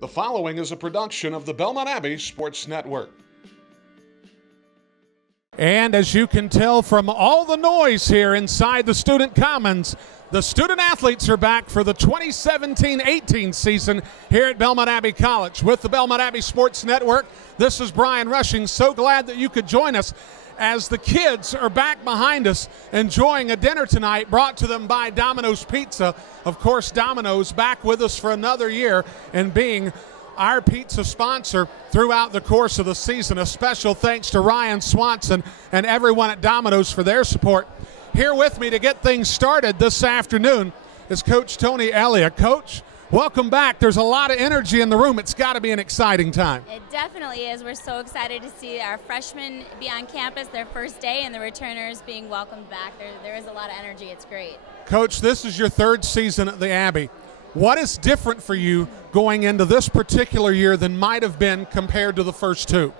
The following is a production of the Belmont Abbey Sports Network. And as you can tell from all the noise here inside the Student Commons, the student athletes are back for the 2017-18 season here at Belmont Abbey College. With the Belmont Abbey Sports Network, this is Brian Rushing. So glad that you could join us as the kids are back behind us enjoying a dinner tonight brought to them by Domino's Pizza. Of course, Domino's back with us for another year and being our pizza sponsor throughout the course of the season. A special thanks to Ryan Swanson and everyone at Domino's for their support. Here with me to get things started this afternoon is Coach Tony Elliott. Coach, welcome back. There's a lot of energy in the room. It's got to be an exciting time. It definitely is. We're so excited to see our freshmen be on campus their first day and the returners being welcomed back. There is a lot of energy. It's great. Coach, this is your third season at the Abbey. What is different for you going into this particular year than might have been compared to the first two?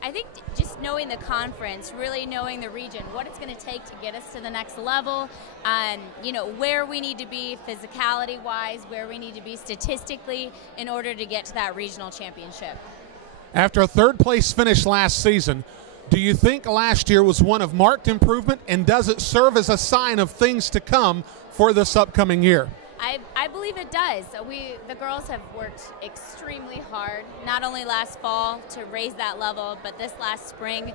I think just knowing the conference, really knowing the region, what it's going to take to get us to the next level, where we need to be physicality-wise, where we need to be statistically in order to get to that regional championship. After a third-place finish last season, do you think last year was one of marked improvement, and does it serve as a sign of things to come for this upcoming year? I believe it does. The girls have worked extremely hard, not only last fall to raise that level, but this last spring,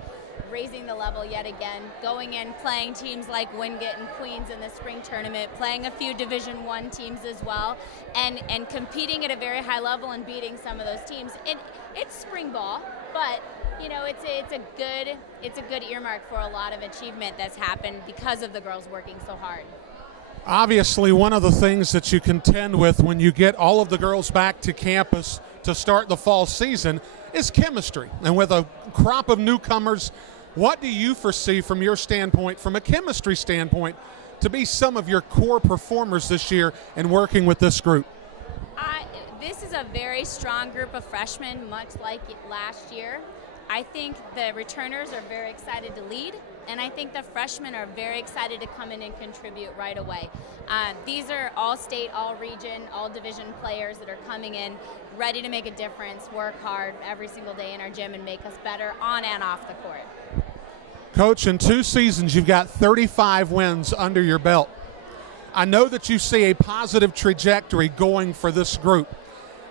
raising the level yet again, going in, playing teams like Wingate and Queens in the spring tournament, playing a few Division I teams as well, and competing at a very high level and beating some of those teams. And it's spring ball, but it's a good earmark for a lot of achievement that's happened because of the girls working so hard. Obviously, one of the things that you contend with when you get all of the girls back to campus to start the fall season is chemistry. And with a crop of newcomers, what do you foresee from your standpoint, from a chemistry standpoint, to be some of your core performers this year in working with this group? This is a very strong group of freshmen, much like last year. I think the returners are very excited to lead, and I think the freshmen are very excited to come in and contribute right away. These are all-state, all-region, all-division players that are coming in ready to make a difference, work hard every single day in our gym, and make us better on and off the court. Coach, in 2 seasons, you've got 35 wins under your belt. I know that you see a positive trajectory going for this group.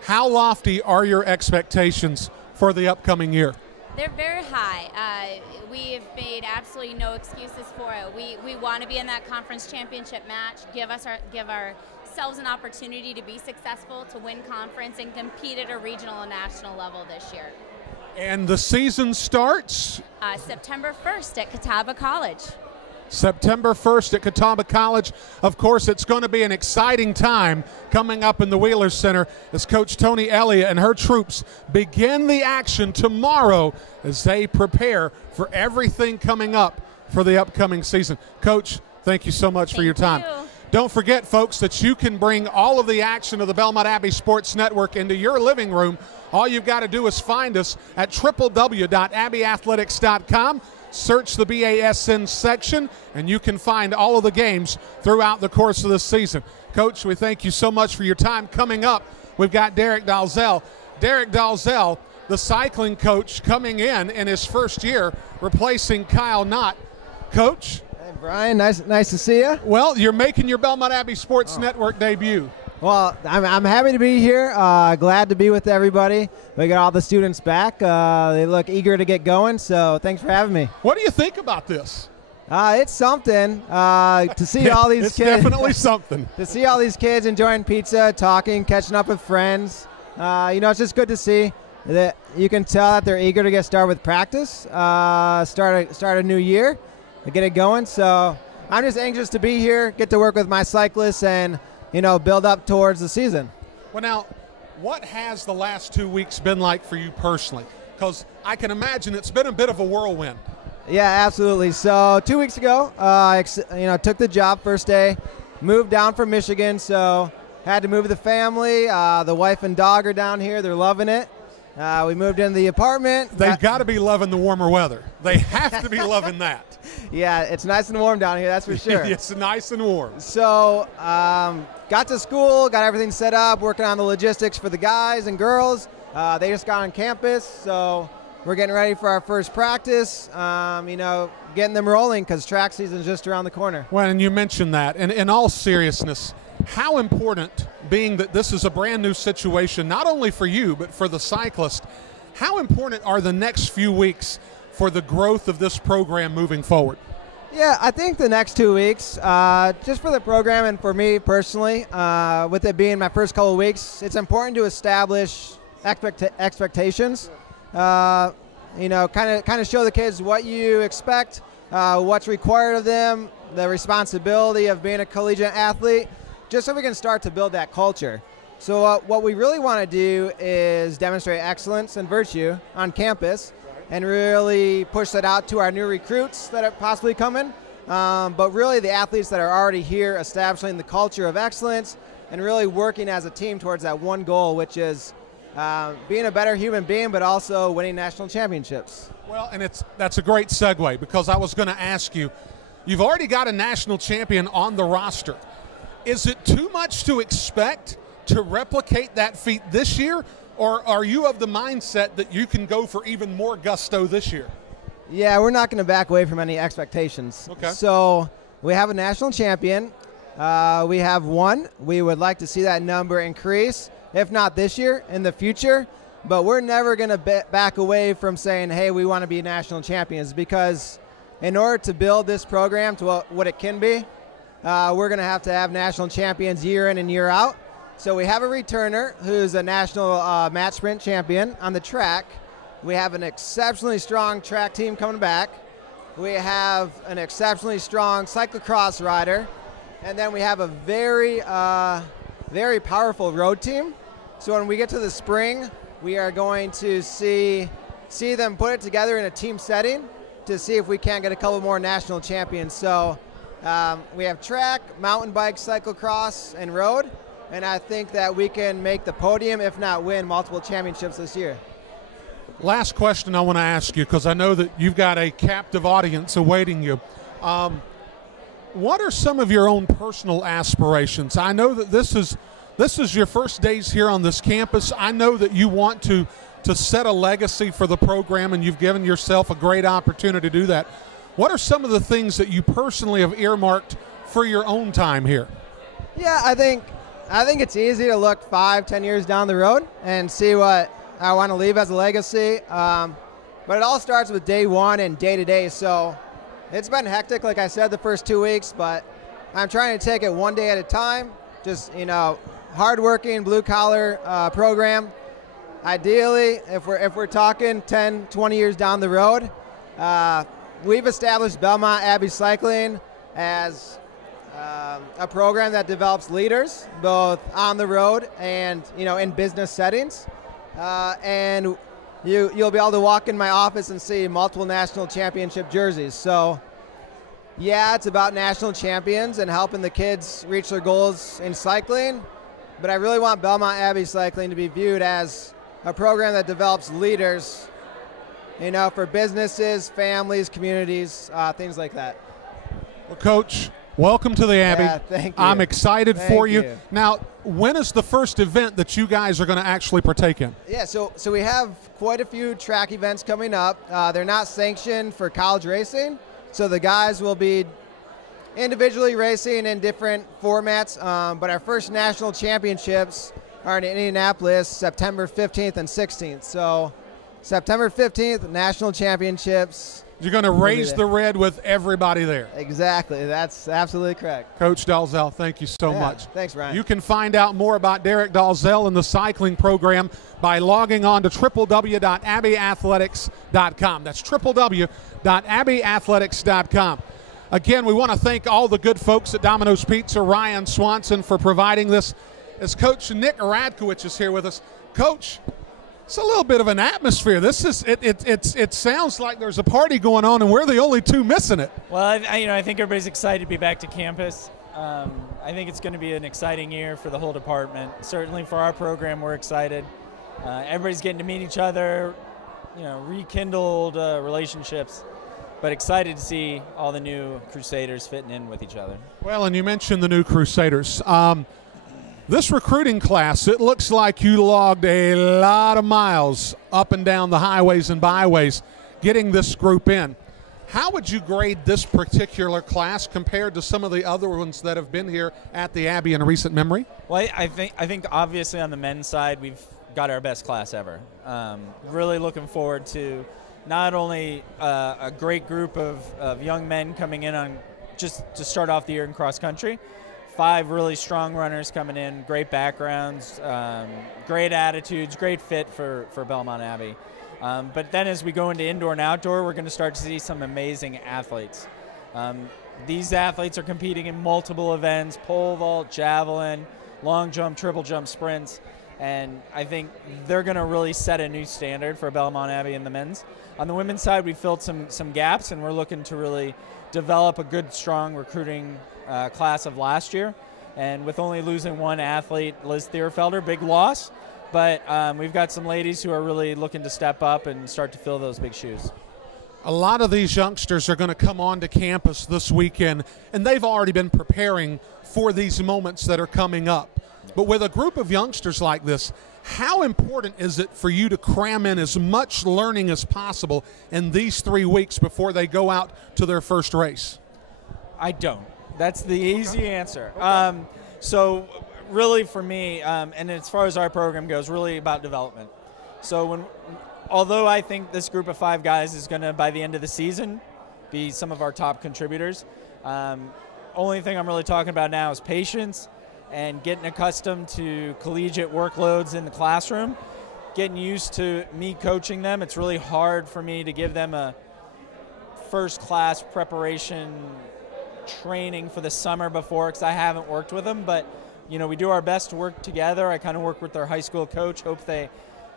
How lofty are your expectations for the upcoming year? They're very high. We have made absolutely no excuses for it. We want to be in that conference championship match, give ourselves an opportunity to be successful, to win conference, and compete at a regional and national level this year. And the season starts? September 1st at Catawba College. September 1st at Catawba College. Of course, it's going to be an exciting time coming up in the Wheeler Center as Coach Tony Elliott and her troops begin the action tomorrow as they prepare for everything coming up for the upcoming season. Coach, thank you so much for your time. Don't forget, folks, that you can bring all of the action of the Belmont Abbey Sports Network into your living room. All you've got to do is find us at www.abbeyathletics.com. Search the BASN section, and you can find all of the games throughout the course of the season. Coach, we thank you so much for your time. Coming up, we've got Derek Dalzell. Derek Dalzell, the cycling coach, coming in his first year, replacing Kyle Knott. Coach? Hey, Brian, nice to see you. Well, you're making your Belmont Abbey Sports Network debut. Well, I'm happy to be here. Glad to be with everybody. We got all the students back. They look eager to get going, so thanks for having me. What do you think about this? It's something to see all these it's kids. It's definitely something. To see all these kids enjoying pizza, talking, catching up with friends. It's just good to see that you can tell that they're eager to get started with practice, start a new year, get it going. So I'm just anxious to be here, get to work with my cyclists, and build up towards the season. Well, now, what has the last 2 weeks been like for you personally? Because I can imagine it's been a bit of a whirlwind. Yeah, absolutely. So 2 weeks ago, I took the job first day, moved down from Michigan, so had to move the family. The wife and dog are down here. They're loving it. We moved into the apartment. They've got to be loving the warmer weather. They have to be loving that. Yeah, it's nice and warm down here, that's for sure. It's nice and warm. So got to school, got everything set up, working on the logistics for the guys and girls. They just got on campus, so we're getting ready for our first practice, getting them rolling because track season is just around the corner. Well, and you mentioned that. And in all seriousness, how important, being that this is a brand new situation, not only for you, but for the cyclist, how important are the next few weeks for the growth of this program moving forward? Yeah, I think the next 2 weeks, just for the program and for me personally, with it being my first couple of weeks, it's important to establish expectations. Kind of show the kids what you expect, what's required of them, the responsibility of being a collegiate athlete, just so we can start to build that culture. So what we really want to do is demonstrate excellence and virtue on campus and really push that out to our new recruits that are possibly coming, but really the athletes that are already here, establishing the culture of excellence and really working as a team towards that one goal, which is being a better human being, but also winning national championships. Well, and that's a great segue, because I was going to ask you, you've already got a national champion on the roster. Is it too much to expect to replicate that feat this year, or are you of the mindset that you can go for even more gusto this year? Yeah, we're not going to back away from any expectations. Okay. So we have a national champion. We have one. We would like to see that number increase, if not this year, in the future. But we're never going to back away from saying, hey, we want to be national champions, because in order to build this program to what it can be, we're going to have national champions year in and year out. So we have a returner who's a national match sprint champion on the track. We have an exceptionally strong track team coming back. We have an exceptionally strong cyclocross rider. And then we have a very, very powerful road team. So when we get to the spring, we are going to see them put it together in a team setting to see if we can't get a couple more national champions. So we have track, mountain bike, cyclocross, and road. And I think that we can make the podium, if not win multiple championships this year. Last question I want to ask you, because I know that you've got a captive audience awaiting you. What are some of your own personal aspirations? I know that this is your first days here on this campus. I know that you want to set a legacy for the program, and you've given yourself a great opportunity to do that. What are some of the things that you personally have earmarked for your own time here? Yeah, I think it's easy to look 5-10 years down the road and see what I want to leave as a legacy. But it all starts with day one and day to day. So it's been hectic, like I said, the first 2 weeks, but I'm trying to take it one day at a time. Just, hardworking, blue-collar program. Ideally, if we're talking 10, 20 years down the road, we've established Belmont Abbey Cycling as a program that develops leaders, both on the road and in business settings. And you'll be able to walk in my office and see multiple national championship jerseys. So, yeah, it's about national champions and helping the kids reach their goals in cycling. But I really want Belmont Abbey Cycling to be viewed as a program that develops leaders, for businesses, families, communities, things like that. Well, Coach, welcome to the Abbey. Yeah, thank you. I'm excited for you. you. Now, when is the first event that you guys are going to actually partake in? Yeah, so we have quite a few track events coming up. They're not sanctioned for college racing, so the guys will be individually racing in different formats, but our first national championships are in Indianapolis, September 15th and 16th. So September 15th, national championships. You're going to raise the red with everybody there. Exactly. That's absolutely correct. Coach Dalzell, thank you so much. Thanks, Ryan. You can find out more about Derek Dalzell and the cycling program by logging on to www.abbeyathletics.com. That's www.abbeyathletics.com. Again, we want to thank all the good folks at Domino's Pizza, Ryan Swanson, for providing this. As Coach Nick Radkowicz is here with us. Coach, it's a little bit of an atmosphere. This is it sounds like there's a party going on, and we're the only two missing it. Well, I think everybody's excited to be back to campus. I think it's going to be an exciting year for the whole department. Certainly for our program, we're excited. Everybody's getting to meet each other, rekindled relationships, but excited to see all the new Crusaders fitting in with each other. Well, and you mentioned the new Crusaders. This recruiting class, it looks like you logged a lot of miles up and down the highways and byways getting this group in. How would you grade this particular class compared to some of the other ones that have been here at the Abbey in recent memory? Well, I think obviously on the men's side we've got our best class ever. Really looking forward to not only a great group of young men coming in on just to start off the year in cross country, 5 really strong runners coming in, great backgrounds, great attitudes, great fit for Belmont Abbey. But then as we go into indoor and outdoor, we're going to start to see some amazing athletes. These athletes are competing in multiple events: pole vault, javelin, long jump, triple jump, sprints. And I think they're going to really set a new standard for Belmont Abbey in the men's. On the women's side, we filled some gaps, and we're looking to really develop a good, strong recruiting class of last year. And with only losing one athlete, Liz Thierfelder, big loss. But we've got some ladies who are really looking to step up and start to fill those big shoes. A lot of these youngsters are going to come onto campus this weekend, and they've already been preparing for these moments that are coming up. But with a group of youngsters like this, how important is it for you to cram in as much learning as possible in these 3 weeks before they go out to their first race? I don't. That's the easy answer. Okay. So really for me, and as far as our program goes, really about development. So although I think this group of 5 guys is going to, by the end of the season, be some of our top contributors, only thing I'm really talking about now is patience and getting accustomed to collegiate workloads in the classroom, getting used to me coaching them. It's really hard for me to give them a first-class preparation training for the summer before, because I haven't worked with them, but you know, we do our best to work together. I kind of work with their high school coach, hope they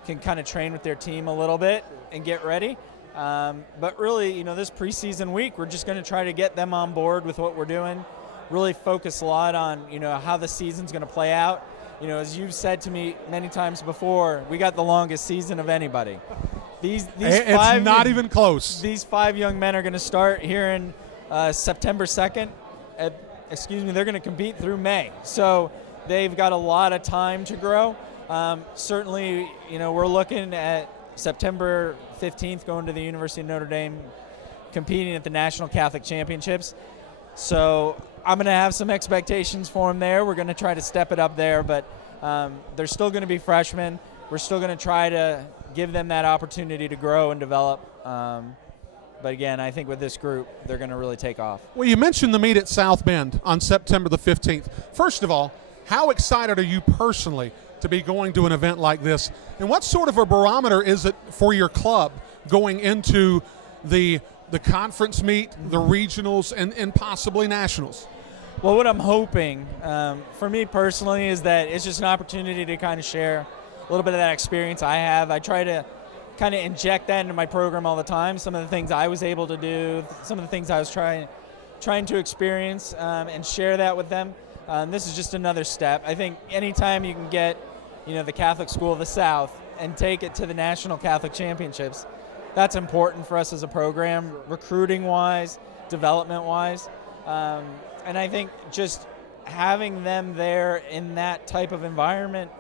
can kind of train with their team a little bit and get ready. But really, you know, this preseason week, we're just going to try to get them on board with what we're doing, really focus a lot on, you know, how the season's going to play out. You know, as you've said to me many times before, we got the longest season of anybody. It's 5, not even close. These 5 young men are going to start here in September 2nd. They're going to compete through May. So they've got a lot of time to grow. Certainly, you know, we're looking at September 15th going to the University of Notre Dame, competing at the National Catholic Championships. So I'm going to have some expectations for them there. We're going to try to step it up there, but they're still going to be freshmen. We're still going to try to give them that opportunity to grow and develop. But again, I think with this group, they're going to really take off. Well, you mentioned the meet at South Bend on September the 15th. First of all, how excited are you personally to be going to an event like this? And what sort of a barometer is it for your club going into the conference meet, the regionals, and possibly nationals? Well, what I'm hoping for me personally is that it's just an opportunity to kind of share a little bit of that experience I have. I try to kind of inject that into my program all the time. Some of the things I was able to do, some of the things I was trying to experience and share that with them. This is just another step. I think anytime you can get, you know, the Catholic School of the South and take it to the National Catholic Championships, that's important for us as a program, recruiting-wise, development-wise. And I think just having them there in that type of environment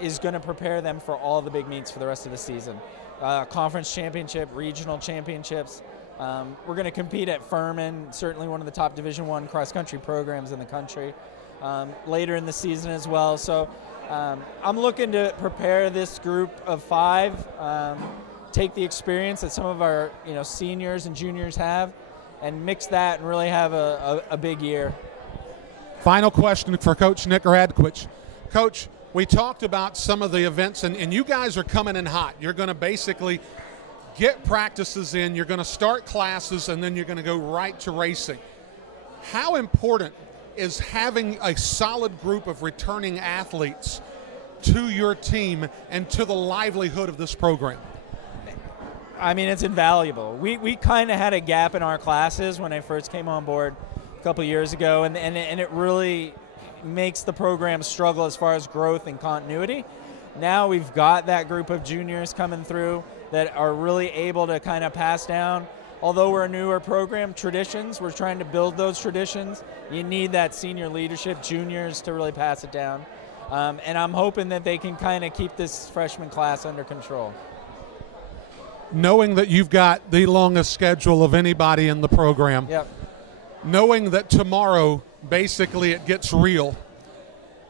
is going to prepare them for all the big meets for the rest of the season. Conference championship, regional championships. We're going to compete at Furman, certainly one of the top Division I cross-country programs in the country, later in the season as well. So I'm looking to prepare this group of 5, take the experience that some of our seniors and juniors have, and mix that and really have a big year. Final question for Coach Nick Radquich. Coach, we talked about some of the events, and you guys are coming in hot. You're going to basically get practices in, you're going to start classes, and then you're going to go right to racing. How important is having a solid group of returning athletes to your team and to the livelihood of this program? I mean, it's invaluable. We kind of had a gap in our classes when I first came on board a couple years ago, and it really makes the program struggle as far as growth and continuity. Now we've got that group of juniors coming through that are really able to kind of pass down. Although we're a newer program, traditions, we're trying to build those traditions. You need that senior leadership, juniors, to really pass it down. And I'm hoping that they can kind of keep this freshman class under control. Knowing that you've got the longest schedule of anybody in the program, Yep. knowing that tomorrow basically it gets real,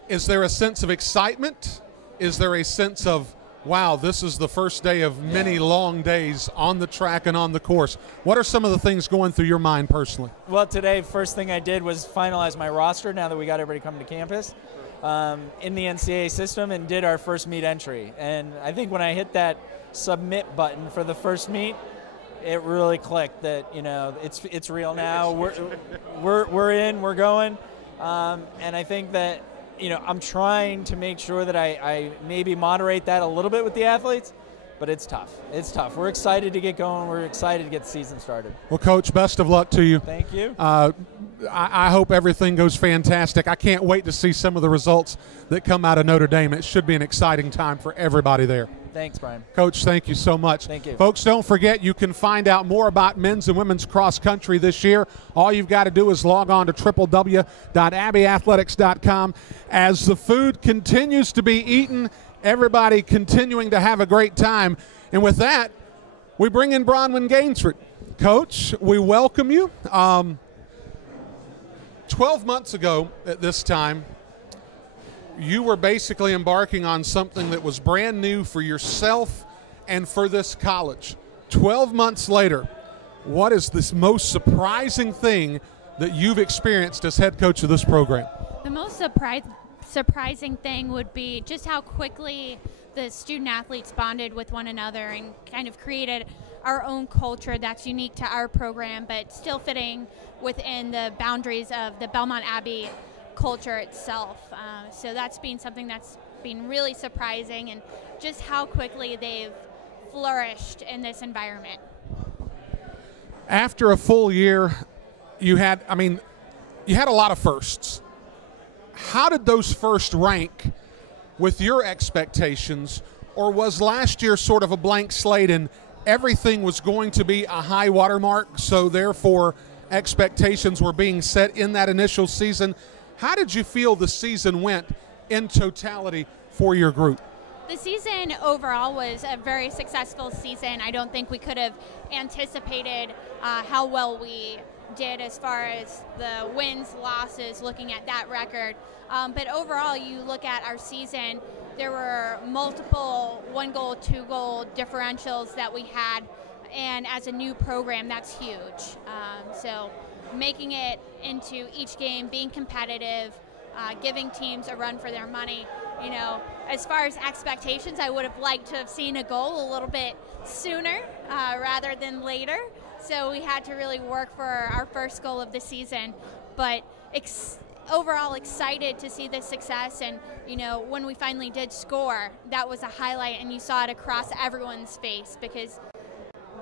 is there a sense of excitement? Is there a sense of, wow, this is the first day of many long days on the track and on the course? What are some of the things going through your mind personally? Well, today, first thing I did was finalize my roster now that we got everybody coming to campus in the NCAA system, and did our first meet entry. And I think when I hit that submit button for the first meet, it really clicked that, you know, it's real now. We're in, we're going. And I think that, you know, I'm trying to make sure that I maybe moderate that a little bit with the athletes, but it's tough. It's tough. We're excited to get going. We're excited to get the season started. Well, Coach, best of luck to you. Thank you. I hope everything goes fantastic. I can't wait to see some of the results that come out of Notre Dame. It should be an exciting time for everybody there. Thanks, Brian. Coach, thank you so much. Thank you. Folks, don't forget you can find out more about men's and women's cross country this year. All you've got to do is log on to www.abbeyathletics.com. As the food continues to be eaten, everybody continuing to have a great time. And with that, we bring in Bronwyn Gainsford. Coach, we welcome you. 12 months ago at this time, you were basically embarking on something that was brand new for yourself and for this college. 12 months later, what is this most surprising thing that you've experienced as head coach of this program? The most surprising thing would be just how quickly the student athletes bonded with one another and kind of created our own culture that's unique to our program, but still fitting within the boundaries of the Belmont Abbey culture itself. So that's been something that's been really surprising, and just how quickly they've flourished in this environment. After a full year, you had a lot of firsts. How did those firsts rank with your expectations, or was last year sort of a blank slate and everything was going to be a high watermark, so therefore expectations were being set in that initial season? How did you feel the season went in totality for your group? The season overall was a very successful season. I don't think we could have anticipated how well we did as far as the wins, losses, looking at that record. But overall, you look at our season, there were multiple 1-goal, 2-goal differentials that we had. And as a new program, that's huge. So making it into each game, being competitive, giving teams a run for their money. You know, as far as expectations, I would have liked to have seen a goal a little bit sooner rather than later. So we had to really work for our first goal of the season. But overall excited to see this success. And, you know, when we finally did score, that was a highlight, and you saw it across everyone's face, because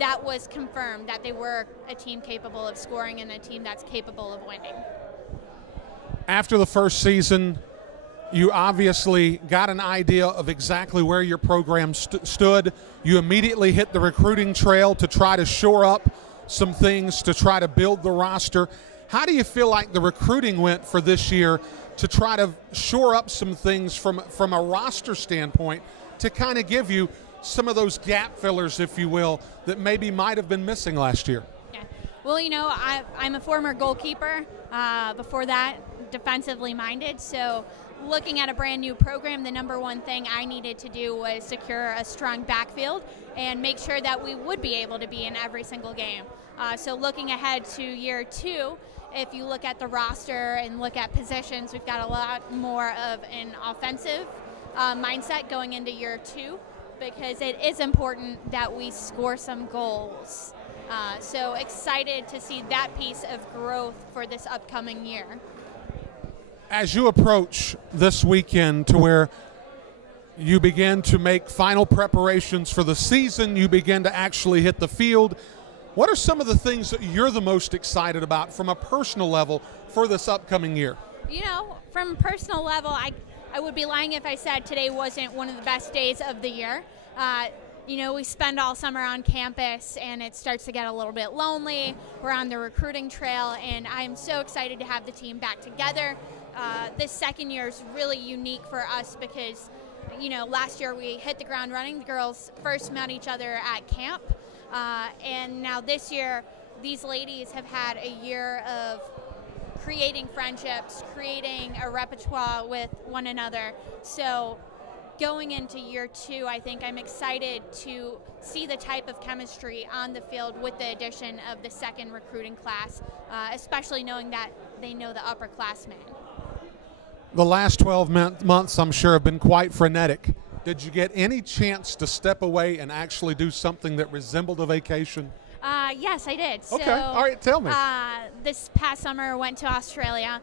that was confirmed that they were a team capable of scoring and a team that's capable of winning. After the first season, you obviously got an idea of exactly where your program stood. You immediately hit the recruiting trail to try to shore up some things, to try to build the roster. How do you feel like the recruiting went for this year to try to shore up some things from a roster standpoint to kind of give you some of those gap fillers, if you will, that maybe might have been missing last year? Yeah. Well, you know, I'm a former goalkeeper. Before that, defensively minded. So looking at a brand new program, the number one thing I needed to do was secure a strong backfield and make sure that we would be able to be in every single game. So looking ahead to year 2, if you look at the roster and look at positions, we've got a lot more of an offensive mindset going into year 2, because it is important that we score some goals. So excited to see that piece of growth for this upcoming year. As you approach this weekend to where you begin to make final preparations for the season, you begin to actually hit the field, what are some of the things that you're the most excited about from a personal level for this upcoming year? You know, from a personal level, I would be lying if I said today wasn't one of the best days of the year. You know, we spend all summer on campus, and it starts to get a little bit lonely. We're on the recruiting trail, and I'm so excited to have the team back together. this second year is really unique for us because, you know, last year we hit the ground running. The girls first met each other at camp, and now this year these ladies have had a year of creating friendships, creating a repertoire with one another. So going into year 2, I think I'm excited to see the type of chemistry on the field with the addition of the second recruiting class, especially knowing that they know the upperclassmen. The last 12 months, I'm sure, have been quite frenetic. Did you get any chance to step away and actually do something that resembled a vacation? Yes, I did. Okay, So, all right, tell me. This past summer, I went to Australia,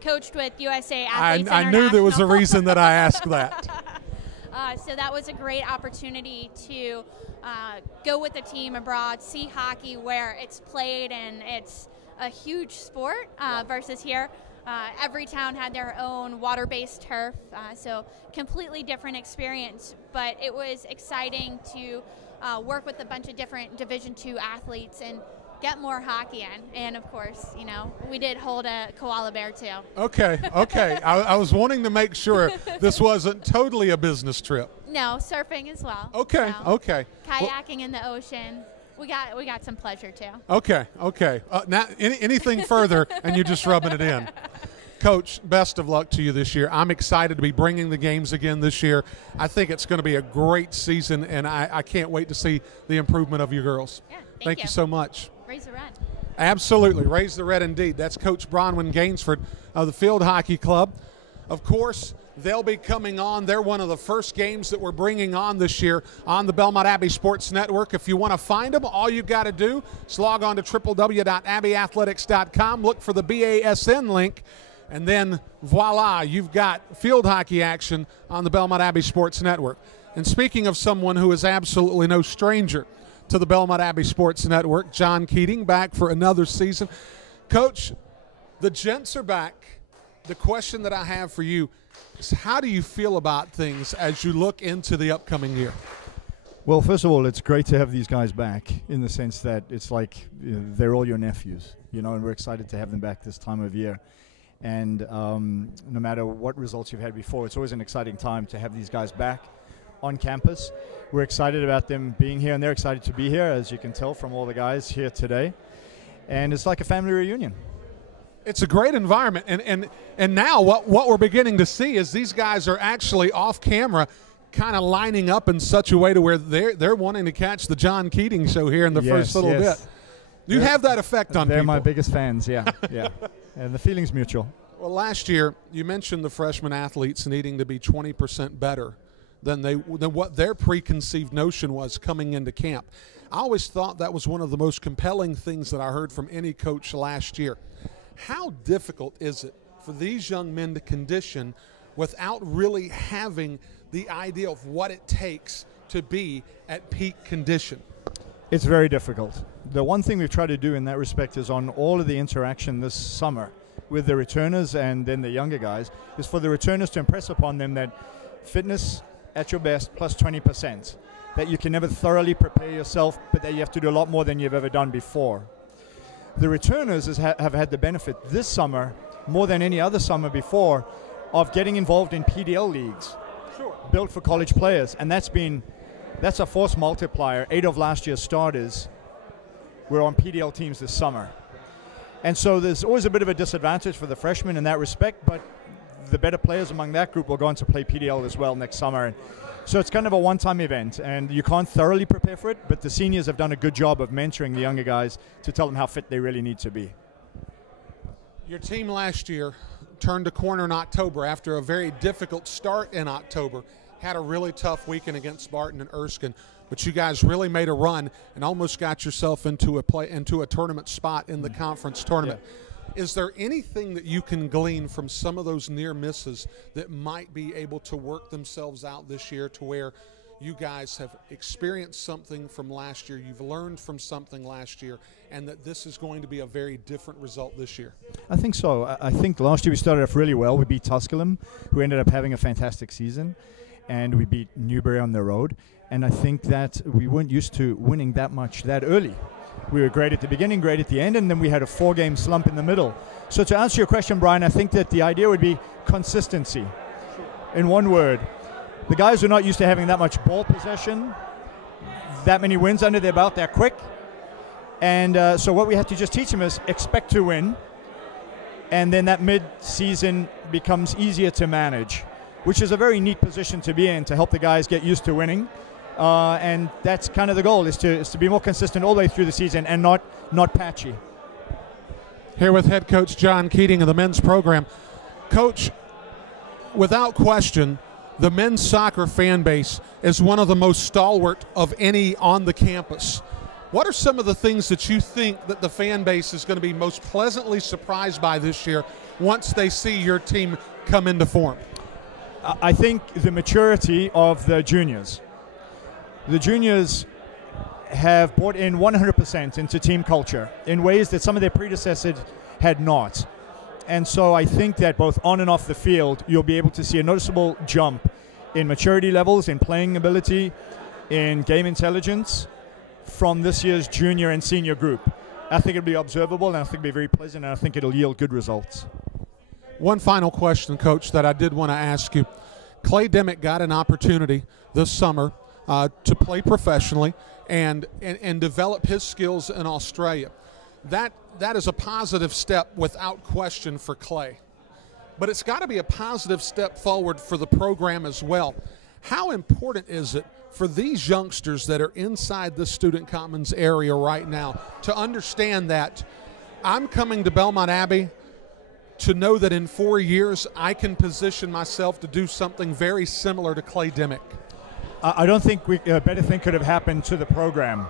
coached with USA Athletes I knew there was a International. reason that I asked that. So that was a great opportunity to go with the team abroad, see hockey where it's played, and it's a huge sport versus here. Every town had their own water-based turf, so completely different experience. But it was exciting to work with a bunch of different Division II athletes and get more hockey in. And of course, you know, we did hold a koala bear too. Okay. I was wanting to make sure this wasn't totally a business trip. No, surfing as well. Okay. So, Okay. kayaking in the ocean. We got some pleasure too. Okay. Now, anything further, and you're just rubbing it in. Coach, best of luck to you this year. I'm excited to be bringing the games again this year. I think it's going to be a great season, and I can't wait to see the improvement of your girls. Yeah, Thank you so much. Raise the red. Absolutely. Raise the red indeed. That's Coach Bronwyn Gainsford of the Field Hockey Club. Of course, they'll be coming on. They're one of the first games that we're bringing on this year on the Belmont Abbey Sports Network. If you want to find them, all you've got to do is log on to www.abbeyathletics.com, look for the BASN link, and then voila, you've got field hockey action on the Belmont Abbey Sports Network. And speaking of someone who is absolutely no stranger to the Belmont Abbey Sports Network, John Keating, back for another season. Coach, the gents are back. The question that I have for you is, how do you feel about things as you look into the upcoming year? Well, first of all, it's great to have these guys back in the sense that it's like, you know, they're all your nephews, you know, and we're excited to have them back this time of year. And no matter what results you've had before, it's always an exciting time to have these guys back on campus. We're excited about them being here, and they're excited to be here, as you can tell from all the guys here today. And it's like a family reunion. It's a great environment, and now what we're beginning to see is these guys are actually off camera, kind of lining up in such a way to where they're wanting to catch the John Keating show here in the first little bit. You have that effect on people. They're my biggest fans, yeah. And the feeling's mutual. Well, last year you mentioned the freshman athletes needing to be 20% better than what their preconceived notion was coming into camp. I always thought that was one of the most compelling things that I heard from any coach last year. How difficult is it for these young men to condition without really having the idea of what it takes to be at peak condition? It's very difficult. The one thing we've tried to do in that respect is on all of the interaction this summer with the returners and then the younger guys is for the returners to impress upon them that fitness at your best plus 20%, that you can never thoroughly prepare yourself, but that you have to do a lot more than you've ever done before. The returners have had the benefit this summer, more than any other summer before, of getting involved in PDL leagues built for college players, and that's a force multiplier. 8 of last year's starters were on PDL teams this summer. And so there's always a bit of a disadvantage for the freshmen in that respect, but the better players among that group will go on to play PDL as well next summer. And so it's kind of a one-time event, and you can't thoroughly prepare for it, but the seniors have done a good job of mentoring the younger guys to tell them how fit they really need to be. Your team last year turned a corner in October after a very difficult start in October. Had a really tough weekend against Barton and Erskine, but you guys really made a run and almost got yourself into a tournament spot in the conference tournament. Yeah. Is there anything that you can glean from some of those near misses that might be able to work themselves out this year to where you guys have experienced something from last year, you've learned from something last year, and that this is going to be a very different result this year? I think so. I think last year we started off really well. We beat Tusculum, who ended up having a fantastic season, and we beat Newbury on the road. And I think that we weren't used to winning that much that early. We were great at the beginning, great at the end, and then we had a 4-game slump in the middle. So to answer your question, Brian, I think that the idea would be consistency. In one word, the guys who are not used to having that much ball possession, that many wins under their belt, they're quick. And so what we have to just teach them is expect to win, and then that mid-season becomes easier to manage, which is a very neat position to be in, to help the guys get used to winning. And that's kind of the goal, is to be more consistent all the way through the season and not patchy. Here with head coach John Keating of the men's program. Coach, without question, the men's soccer fan base is one of the most stalwart of any on the campus. What are some of the things that you think that the fan base is going to be most pleasantly surprised by this year once they see your team come into form? I think the maturity of the juniors. The juniors have bought in 100% into team culture in ways that some of their predecessors had not. And so I think that both on and off the field, you'll be able to see a noticeable jump in maturity levels, in playing ability, in game intelligence from this year's junior and senior group. I think it'll be observable, and I think it'll be very pleasant, and I think it'll yield good results. One final question, Coach, that I did want to ask you. Clay Dimmick got an opportunity this summer to play professionally and develop his skills in Australia. That is a positive step without question for Clay. But it's got to be a positive step forward for the program as well. How important is it for these youngsters that are inside the Student Commons area right now to understand that I'm coming to Belmont Abbey to know that in 4 years I can position myself to do something very similar to Clay Dimmick? I don't think a better thing could have happened to the program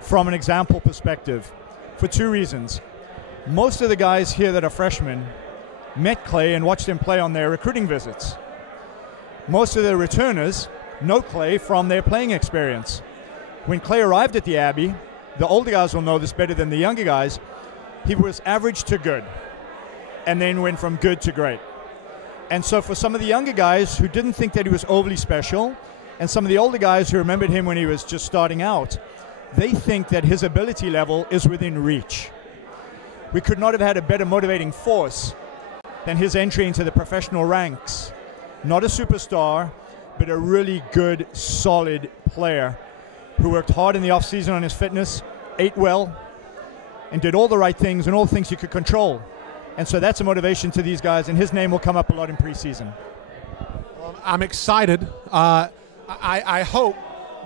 from an example perspective for 2 reasons. Most of the guys here that are freshmen met Clay and watched him play on their recruiting visits. Most of the returners know Clay from their playing experience. When Clay arrived at the Abbey, the older guys will know this better than the younger guys, he was average to good and then went from good to great. And so for some of the younger guys who didn't think that he was overly special, and some of the older guys who remembered him when he was just starting out, they think that his ability level is within reach. We could not have had a better motivating force than his entry into the professional ranks. Not a superstar, but a really good, solid player who worked hard in the off-season on his fitness, ate well, and did all the right things and all the things you could control. And so that's a motivation to these guys, and his name will come up a lot in preseason. Well, I'm excited. I hope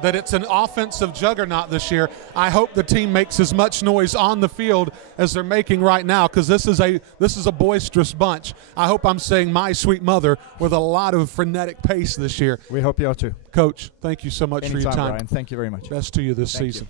that it's an offensive juggernaut this year. I hope the team makes as much noise on the field as they're making right now, because this is a boisterous bunch. I hope I'm saying my sweet mother with a lot of frenetic pace this year. We hope you are too. Coach, thank you so much for your time. Brian. Thank you very much. Best to you this season.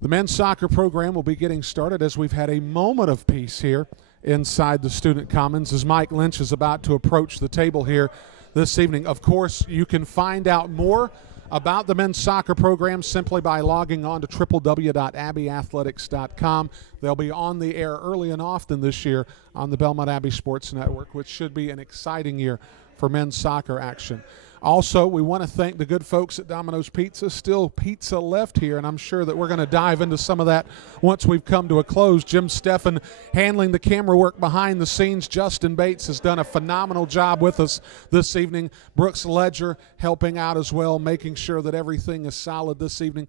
The men's soccer program will be getting started as we've had a moment of peace here inside the Student Commons as Mike Lynch is about to approach the table here this evening. Of course, you can find out more about the men's soccer program simply by logging on to www.abbeyathletics.com. They'll be on the air early and often this year on the Belmont Abbey Sports Network, which should be an exciting year for men's soccer action. Also, we want to thank the good folks at Domino's Pizza. Still pizza left here, and I'm sure that we're going to dive into some of that once we've come to a close. Jim Steffen handling the camera work behind the scenes. Justin Bates has done a phenomenal job with us this evening. Brooks Ledger helping out as well, making sure that everything is solid this evening.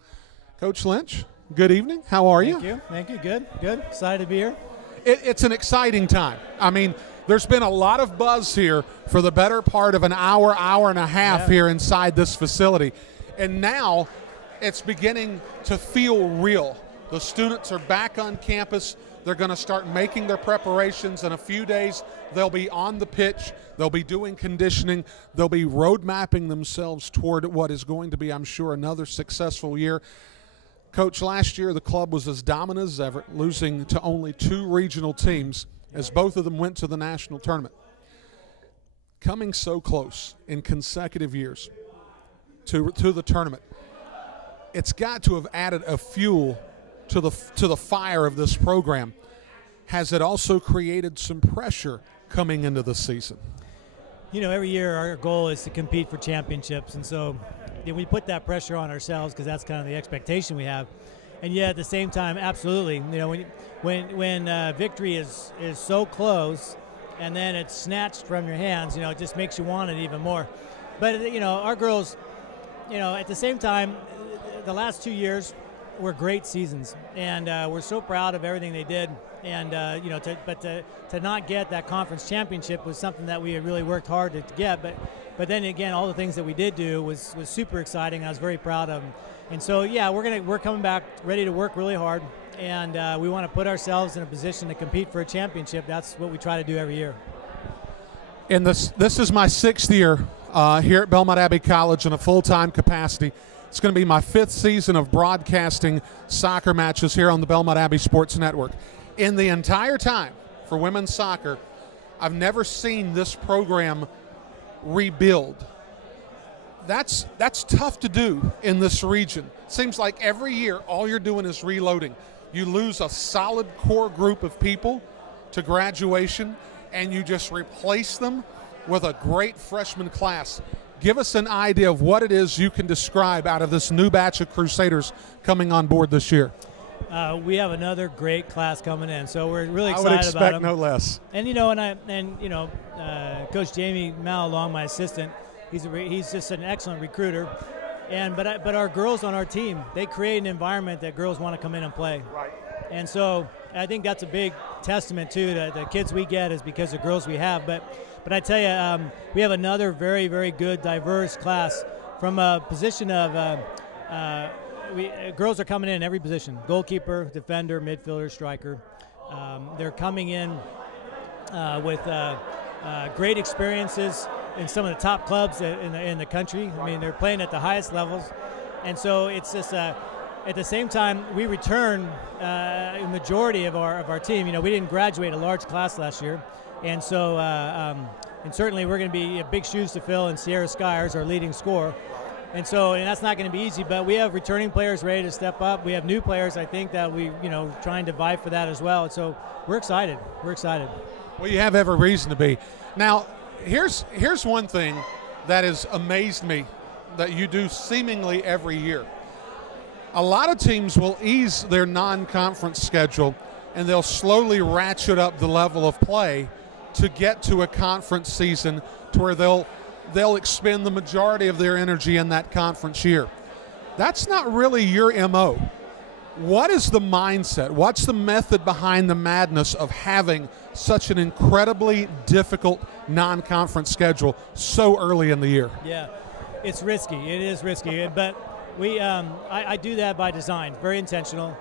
Coach Lynch, good evening. How are you? Thank you. Good. Excited to be here. It's an exciting time. I mean, there's been a lot of buzz here for the better part of an hour, hour and a half here inside this facility. And now it's beginning to feel real. The students are back on campus. They're going to start making their preparations. In a few days, they'll be on the pitch. They'll be doing conditioning. They'll be road mapping themselves toward what is going to be, I'm sure, another successful year. Coach, last year the club was as dominant as ever, losing to only 2 regional teams as both of them went to the national tournament. Coming so close in consecutive years to the tournament, it's got to have added a fuel to the fire of this program. Has it also created some pressure coming into the season? You know, every year our goal is to compete for championships, and so we put that pressure on ourselves because that's kind of the expectation we have. and yet at the same time, absolutely, when victory is so close, and then it's snatched from your hands, it just makes you want it even more. But our girls, at the same time, the last 2 years were great seasons, and we're so proud of everything they did. And to not get that conference championship was something that we had really worked hard to get. But then again, all the things that we did do was super exciting. I was very proud of them. And so yeah, we're coming back ready to work really hard, and we want to put ourselves in a position to compete for a championship. That's what we try to do every year. And this is my 6th year here at Belmont Abbey College in a full-time capacity. It's going to be my 5th season of broadcasting soccer matches here on the Belmont Abbey Sports Network. In the entire time for women's soccer, I've never seen this program rebuild. That's tough to do in this region. Seems like every year all you're doing is reloading. You lose a solid core group of people to graduation, and you just replace them with a great freshman class. Give us an idea of what it is you can describe out of this new batch of Crusaders coming on board this year. We have another great class coming in, so we're really excited I would expect about them. no less. And Coach Jamie Malong, my assistant, he's just an excellent recruiter. But our girls on our team, they create an environment that girls want to come in and play. Right. And so I think that's a big testament to the kids we get is because of girls we have. But I tell you, we have another very, very good, diverse class from a position of girls are coming in every position: goalkeeper, defender, midfielder, striker. They're coming in with great experiences in some of the top clubs in the country. I mean, they're playing at the highest levels, and so it's just at the same time we return a majority of our team. We didn't graduate a large class last year, and so and certainly we're going to be big shoes to fill in Sierra Skyers, our leading scorer. And that's not going to be easy, but we have returning players ready to step up. We have new players, I think, that we, trying to vie for that as well. And so we're excited. We're excited. Well, you have every reason to be. Now, here's one thing that has amazed me that you do seemingly every year. A lot of teams will ease their non-conference schedule, and they'll slowly ratchet up the level of play to get to a conference season to where they'll expend the majority of their energy in that conference year. That's not really your MO. What is the mindset? What's the method behind the madness of having such an incredibly difficult non-conference schedule so early in the year? Yeah, it's risky. It is risky, but I do that by design, very intentional.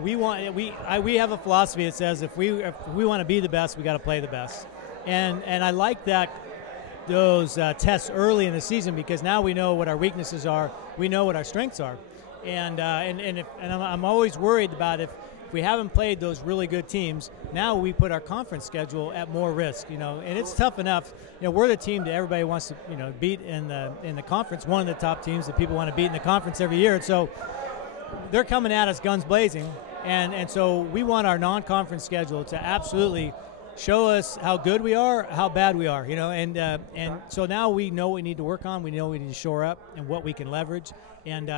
We have a philosophy that says if we want to be the best, we got to play the best, and I like that. Those tests early in the season, because now we know what our weaknesses are, we know what our strengths are, and I'm always worried about if we haven't played those really good teams. Now we put our conference schedule at more risk, and it's tough enough. We're the team that everybody wants to beat in the conference, one of the top teams that people want to beat in the conference every year. And so they're coming at us guns blazing, and so we want our non-conference schedule to absolutely show us how good we are, how bad we are, and so now we know what we need to work on, we know we need to shore up and what we can leverage, and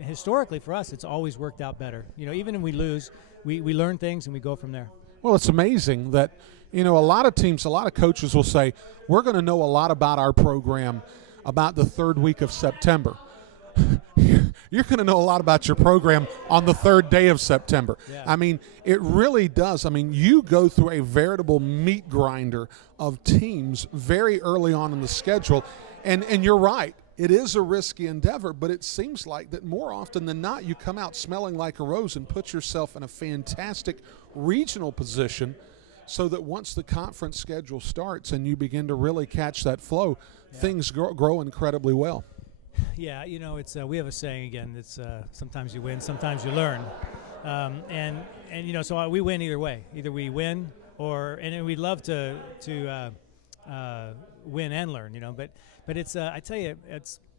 historically for us it's always worked out better. Even when we lose, we learn things and we go from there. Well, it's amazing that a lot of teams, a lot of coaches will say we're going to know a lot about our program about the 3rd week of September. You're going to know a lot about your program on the 3rd day of September. Yeah. I mean, it really does. I mean, you go through a veritable meat grinder of teams very early on in the schedule, and you're right. It is a risky endeavor, but it seems like that more often than not you come out smelling like a rose and put yourself in a fantastic regional position so that once the conference schedule starts and you begin to really catch that flow, things grow incredibly well. Yeah, it's we have a saying again. It's sometimes you win, sometimes you learn, and so we win either way. Either we win, and we'd love to win and learn. But it's I tell you,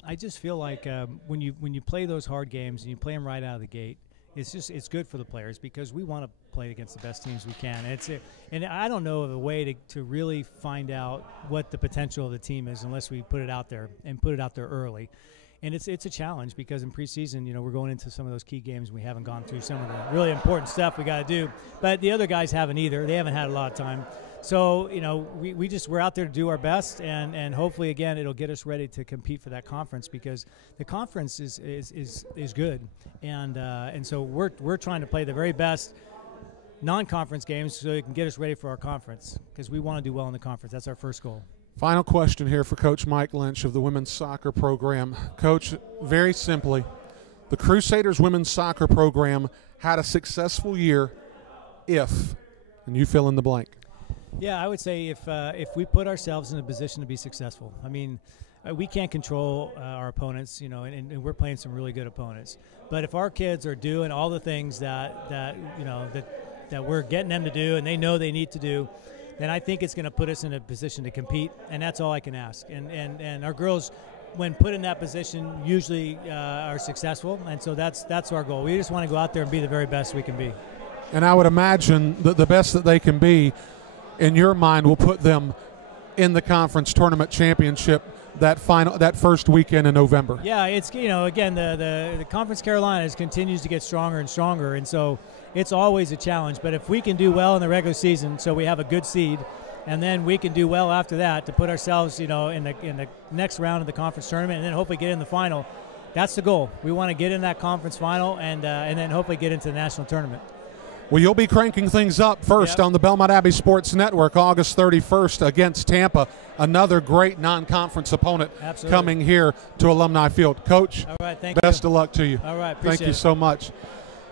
I just feel like when you play those hard games and you play them right out of the gate, it's good for the players because we want to play against the best teams we can. And I don't know of a way to really find out what the potential of the team is unless we put it out there and put it out there early. And it's a challenge because in preseason, we're going into some of those key games. We haven't gone through some of the really important stuff we got to do. But the other guys haven't either. They haven't had a lot of time. So, we're out there to do our best, and hopefully, again, it'll get us ready to compete for that conference, because the conference is good. And so we're trying to play the very best non-conference games so it can get us ready for our conference, because we want to do well in the conference. That's our first goal. Final question here for Coach Mike Lynch of the women's soccer program. Coach, very simply, the Crusaders women's soccer program had a successful year if, and you fill in the blank. Yeah, I would say if we put ourselves in a position to be successful. I mean, we can't control our opponents, and we're playing some really good opponents. But if our kids are doing all the things that we're getting them to do, and they know they need to do, then I think it's going to put us in a position to compete, and that's all I can ask. And our girls, when put in that position, usually are successful, and so that's our goal. We just want to go out there and be the very best we can be. And I would imagine that the best that they can be, in your mind, will put them in the conference tournament championship that first weekend in November. Yeah, it's again the Conference Carolinas continues to get stronger and stronger, and so it's always a challenge. But if we can do well in the regular season, so we have a good seed, and then we can do well after that to put ourselves in the next round of the conference tournament, and then hopefully get in the final. That's the goal. We want to get in that conference final, and then hopefully get into the national tournament. Well, you'll be cranking things up first on the Belmont Abbey Sports Network August 31st against Tampa, another great non-conference opponent coming here to Alumni Field. Coach, all right, thank you. Best of luck to you. All right, thank you so much.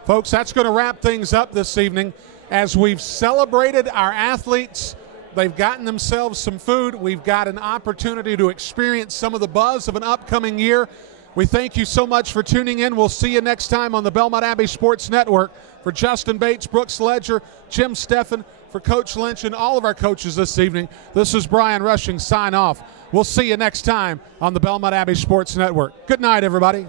Folks, that's going to wrap things up this evening as we've celebrated our athletes. They've gotten themselves some food. We've got an opportunity to experience some of the buzz of an upcoming year. We thank you so much for tuning in. We'll see you next time on the Belmont Abbey Sports Network. For Justin Bates, Brooks Ledger, Jim Steffen, for Coach Lynch and all of our coaches this evening, this is Brian Rushing. Sign off. We'll see you next time on the Belmont Abbey Sports Network. Good night, everybody.